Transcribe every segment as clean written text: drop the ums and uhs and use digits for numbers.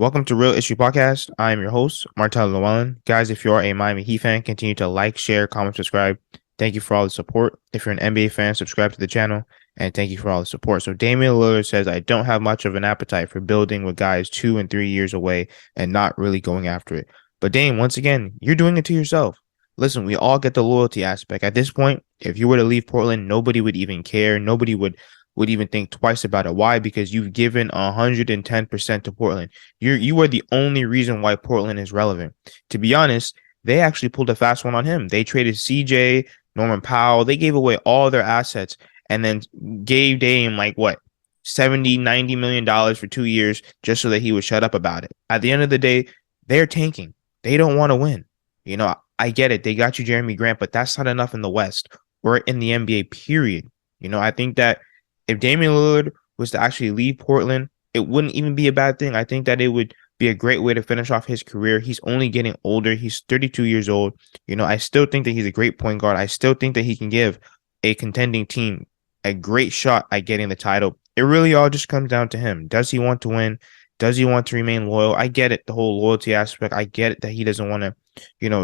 Welcome to Real Issue Podcast. I am your host, Martel Llewellyn. Guys, if you are a Miami Heat fan, continue to like, share, comment, subscribe. Thank you for all the support. If you're an NBA fan, subscribe to the channel, and thank you for all the support. So Damian Lillard says, I don't have much of an appetite for building with guys 2 and 3 years away and not really going after it. But Dame, once again, you're doing it to yourself. Listen, we all get the loyalty aspect. At this point, if you were to leave Portland, nobody would even care. Nobody would even think twice about it. Why? Because you've given 110% to Portland. You are the only reason why Portland is relevant. To be honest, they actually pulled a fast one on him. They traded CJ, Norman Powell. They gave away all their assets and then gave Dame like what? 70, $90 million for 2 years just so that he would shut up about it. At the end of the day, they're tanking. They don't want to win. I get it. They got you Jeremy Grant, but that's not enough in the West or in the NBA, period. I think that if Damian Lillard was to actually leave Portland, it wouldn't even be a bad thing. I think that it would be a great way to finish off his career. He's only getting older. He's 32 years old. I still think that he's a great point guard. I still think that he can give a contending team a great shot at getting the title. It really all just comes down to him. Does he want to win? Does he want to remain loyal? I get it, the whole loyalty aspect. I get it that he doesn't want to,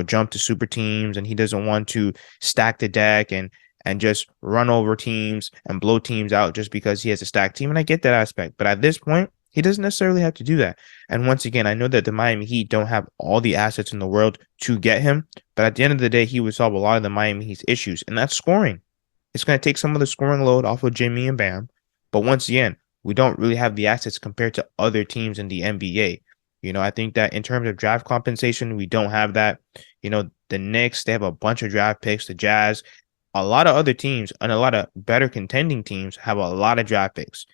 jump to super teams and he doesn't want to stack the deck and just run over teams and blow teams out just because he has a stacked team. And I get that aspect. But at this point, he doesn't necessarily have to do that. And once again, I know that the Miami Heat don't have all the assets in the world to get him. But at the end of the day, he would solve a lot of the Miami Heat's issues. And that's scoring. It's going to take some of the scoring load off of Jimmy and Bam. But once again, we don't really have the assets compared to other teams in the NBA. I think that in terms of draft compensation, we don't have that. The Knicks, they have a bunch of draft picks. The Jazz, a lot of other teams and a lot of better contending teams have a lot of draft picks.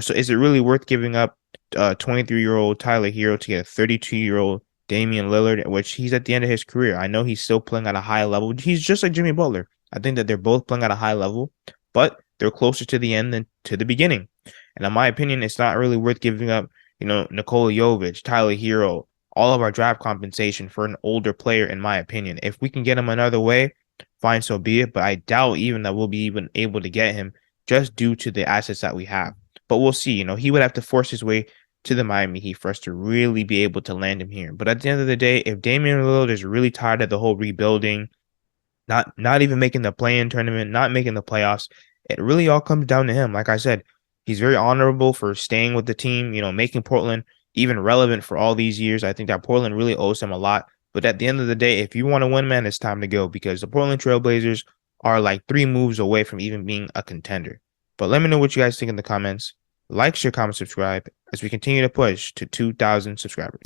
So is it really worth giving up 23-year-old Tyler Hero to get a 32-year-old Damian Lillard, which he's at the end of his career? I know he's still playing at a high level. He's just like Jimmy Butler. I think that they're both playing at a high level, but they're closer to the end than to the beginning. And in my opinion, it's not really worth giving up, Nikola Jovic, Tyler Hero, all of our draft compensation for an older player, in my opinion. If we can get him another way, fine, so be it. But I doubt even that we'll be even able to get him just due to the assets that we have. But we'll see. He would have to force his way to the Miami Heat for us to really be able to land him here. But at the end of the day, if Damian Lillard is really tired of the whole rebuilding, not even making the play-in tournament, not making the playoffs, it really all comes down to him. Like I said, he's very honorable for staying with the team, making Portland even relevant for all these years. I think that Portland really owes him a lot. But at the end of the day, if you want to win, man, it's time to go because the Portland Trailblazers are like 3 moves away from even being a contender. But let me know what you guys think in the comments. Like, share, comment, subscribe as we continue to push to 2,000 subscribers.